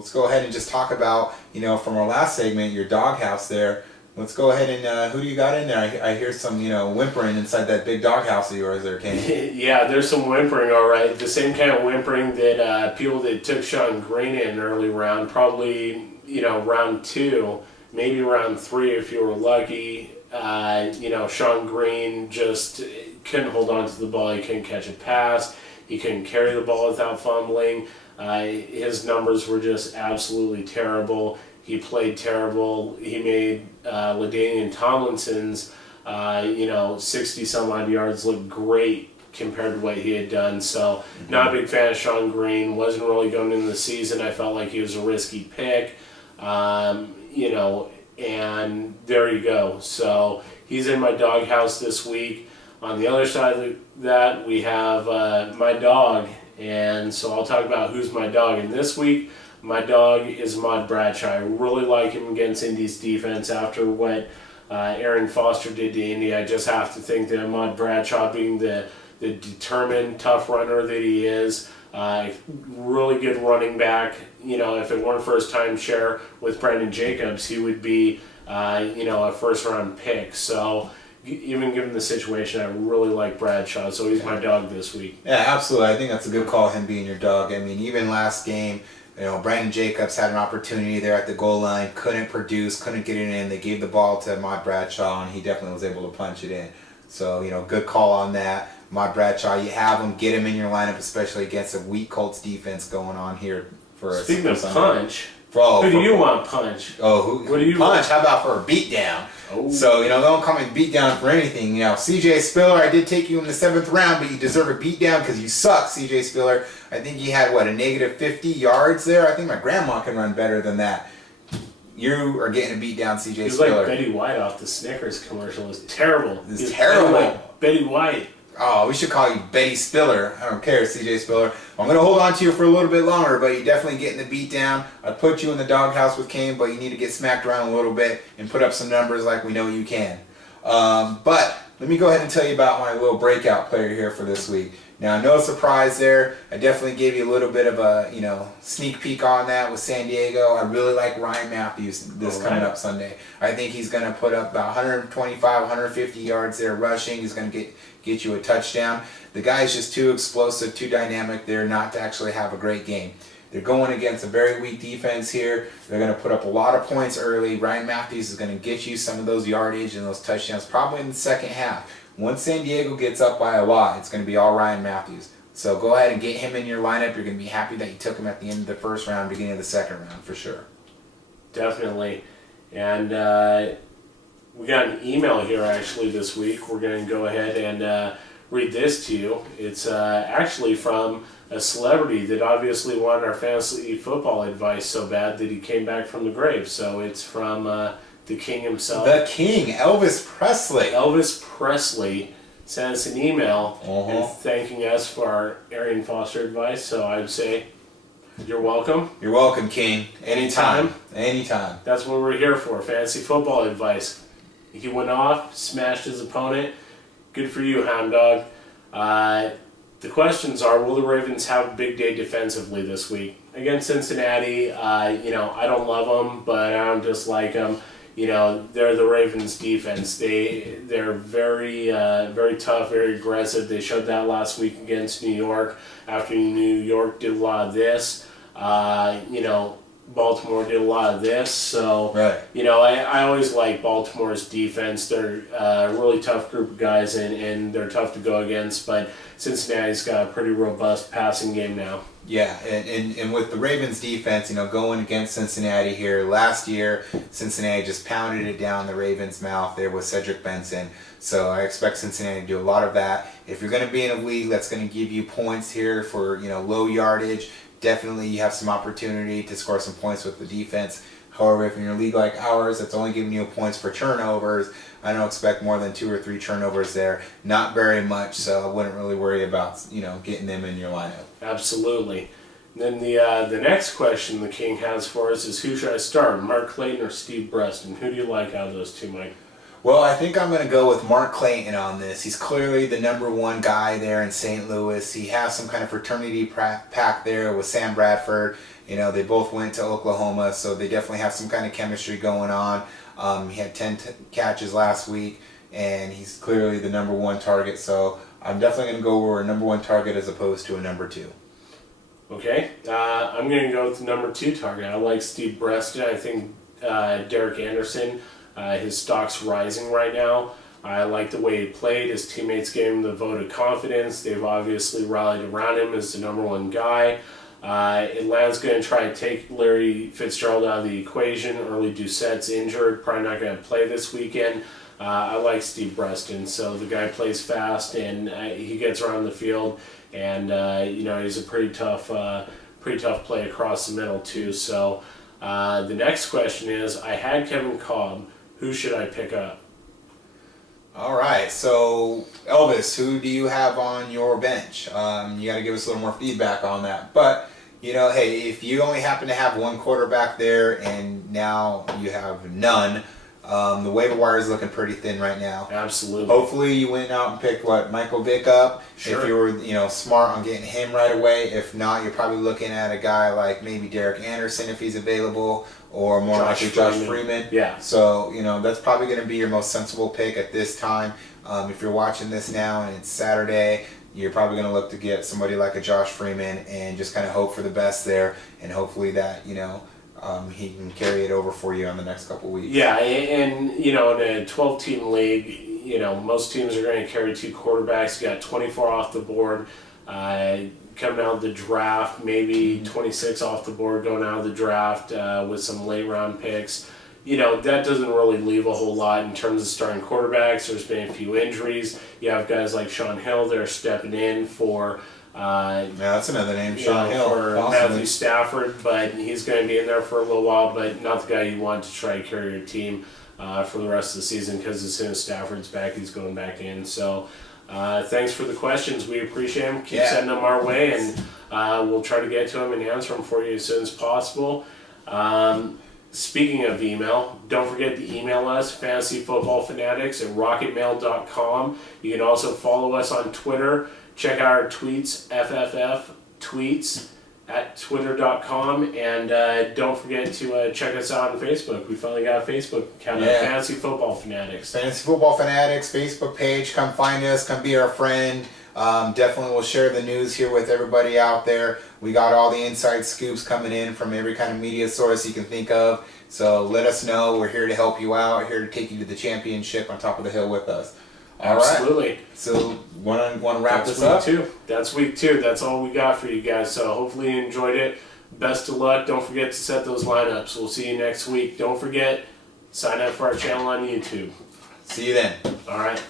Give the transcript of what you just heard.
let's go ahead and just talk about, from our last segment, your doghouse there. Let's go ahead and who do you got in there? I hear some, whimpering inside that big doghouse of yours there, Kane. Yeah, there's some whimpering, all right. The same kind of whimpering that people that took Sean Green in early round, probably, round 2, maybe round 3 if you were lucky. Sean Green just couldn't hold on to the ball. He couldn't catch a pass. He couldn't carry the ball without fumbling. His numbers were just absolutely terrible. He played terrible. He made LaDainian Tomlinson's, 60-some-odd yards look great compared to what he had done. So, not a big fan of Sean Green. Wasn't really going into the season. I felt like he was a risky pick. And there you go. So, he's in my doghouse this week. On the other side of that, we have my dog. And so I'll talk about who's my dog. And this week, my dog is Ahmad Bradshaw. I really like him against Indy's defense after what Aaron Foster did to Indy. I just have to think that Ahmad Bradshaw, being the determined, tough runner that he is, really good running back. If it weren't first time share with Brandon Jacobs, he would be, a first round pick. So even given the situation, I really like Bradshaw. So he's my dog this week. Yeah, absolutely. I think that's a good call, him being your dog. I mean, even last game, Brandon Jacobs had an opportunity there at the goal line, couldn't produce, couldn't get it in. They gave the ball to Ahmad Bradshaw, and he definitely was able to punch it in. So, good call on that. Ahmad Bradshaw, you have him, get him in your lineup, especially against a weak Colts defense going on here for us. Speaking of punch, who do you want punch? What do you punch? How about for a beatdown? Oh. So, don't come and beat down for anything. CJ Spiller, I did take you in the 7th round, but you deserve a beat down because you suck, CJ Spiller. I think you had, a negative 50 yards there? I think my grandma can run better than that. You are getting a beat down, CJ Spiller. He was like Betty White off the Snickers commercial. It was terrible. It was terrible. Like Betty White. Oh, we should call you Betty Spiller. I don't care, CJ Spiller. I'm going to hold on to you for a little bit longer, but you're definitely getting the beat down. I'd put you in the doghouse with Kane, but you need to get smacked around a little bit and put up some numbers like we know you can. But let me go ahead and tell you about my little breakout player here for this week. Now, no surprise there. I definitely gave you a little bit of a, sneak peek on that with San Diego. I really like Ryan Matthews coming up Sunday. I think he's going to put up about 125, 150 yards there rushing. He's going to get you a touchdown. The guy's just too explosive, too dynamic there not to actually have a great game. They're going against a very weak defense here. They're going to put up a lot of points early. Ryan Matthews is going to get you some of those yardage and those touchdowns probably in the second half. Once San Diego gets up by a lot, it's going to be all Ryan Matthews. So go ahead and get him in your lineup. You're going to be happy that you took him at the end of the first round, beginning of the second round, for sure. Definitely. And we got an email here actually this week. We're going to go ahead and read this to you. It's actually from a celebrity that obviously wanted our fantasy football advice so bad that he came back from the grave. So it's from the King himself. The King, Elvis Presley. Elvis Presley sent us an email and thanking us for our Arian Foster advice. So I'd say you're welcome. You're welcome, King. Anytime. Anytime. That's what we're here for, fantasy football advice. He went off, smashed his opponent. Good for you, Hound Dog. The questions are, will the Ravens have a big day defensively this week? Against Cincinnati, I don't love them, but I don't dislike them. They're the Ravens defense. They're very, very tough, very aggressive. They showed that last week against New York after New York did a lot of this. Baltimore did a lot of this. So, right. I always like Baltimore's defense. They're a really tough group of guys, and they're tough to go against. But Cincinnati's got a pretty robust passing game now. Yeah, and with the Ravens defense, going against Cincinnati here, last year, Cincinnati just pounded it down the Ravens' mouth there with Cedric Benson. So I expect Cincinnati to do a lot of that. If you're going to be in a league that's going to give you points here for, low yardage, definitely you have some opportunity to score some points with the defense. However, if you're in a league like ours that's only giving you points for turnovers, I don't expect more than 2 or 3 turnovers there. Not very much, so I wouldn't really worry about, getting them in your lineup. Absolutely. And then the next question the King has for us is, who should I start, Mark Clayton or Steve Breast? And who do you like out of those two, Mike? Well, I think I'm going to go with Mark Clayton on this. He's clearly the number one guy there in St. Louis. He has some kind of fraternity pack there with Sam Bradford. You know, they both went to Oklahoma, so they definitely have some kind of chemistry going on. He had 10 catches last week, and he's clearly the number one target. So I'm definitely going to go with a number one target as opposed to a number two. Okay, I'm going to go with the number 2 target. I like Steve Breston. I think Derek Anderson, his stock's rising right now. I like the way he played. His teammates gave him the vote of confidence. They've obviously rallied around him as the number one guy. Atlanta's going to try to take Larry Fitzgerald out of the equation. Early Doucette's injured, probably not going to play this weekend. I like Steve Breston. So the guy plays fast and he gets around the field, and you know, he's a pretty tough play across the middle too. So the next question is, I had Kevin Cobb. Who should I pick up? All right, so Elvis, who do you have on your bench? You got to give us a little more feedback on that. But, you know, hey, if you only happen to have one quarterback there and now you have none, the waiver wire is looking pretty thin right now. Absolutely. Hopefully you went out and picked, Michael Vick up. Sure. If you were, you know, smart on getting him right away. If not, you're probably looking at a guy like maybe Derek Anderson if he's available, or more likely Josh Freeman. Yeah. So, you know, that's probably going to be your most sensible pick at this time. If you're watching this now and it's Saturday, you're probably going to look to get somebody like a Josh Freeman and just kind of hope for the best there, and hopefully that, you know, he can carry it over for you on the next couple weeks. Yeah, and you know, in a 12-team league, you know, most teams are going to carry 2 quarterbacks. You got 24 off the board coming out of the draft, maybe 26 off the board going out of the draft with some late round picks. You know, that doesn't really leave a whole lot in terms of starting quarterbacks. There's been a few injuries. You have guys like Sean Hill that are stepping in for yeah, that's another name, Sean Hill. For Matthew Stafford, but he's going to be in there for a little while, but not the guy you want to try to carry your team for the rest of the season, because as soon as Stafford's back, he's going back in. So thanks for the questions. We appreciate them. Keep sending them our way, and we'll try to get to them and answer them for you as soon as possible. Speaking of email, don't forget to email us, fantasyfootballfanatics@rocketmail.com. You can also follow us on Twitter. Check out our tweets, FFF tweets at twitter.com, and don't forget to check us out on Facebook. We finally got a Facebook account, Fantasy Football Fanatics. Fantasy Football Fanatics Facebook page. Come find us. Come be our friend. Definitely we'll share the news here with everybody out there. We got all the inside scoops coming in from every kind of media source you can think of. So let us know. We're here to help you out. Here to take you to the championship on top of the hill with us. All Absolutely. Right. So want to wrap this up? up? That's week 2. That's all we got for you guys. So hopefully you enjoyed it. Best of luck. Don't forget to set those lineups. We'll see you next week. Don't forget, sign up for our channel on YouTube. See you then. All right.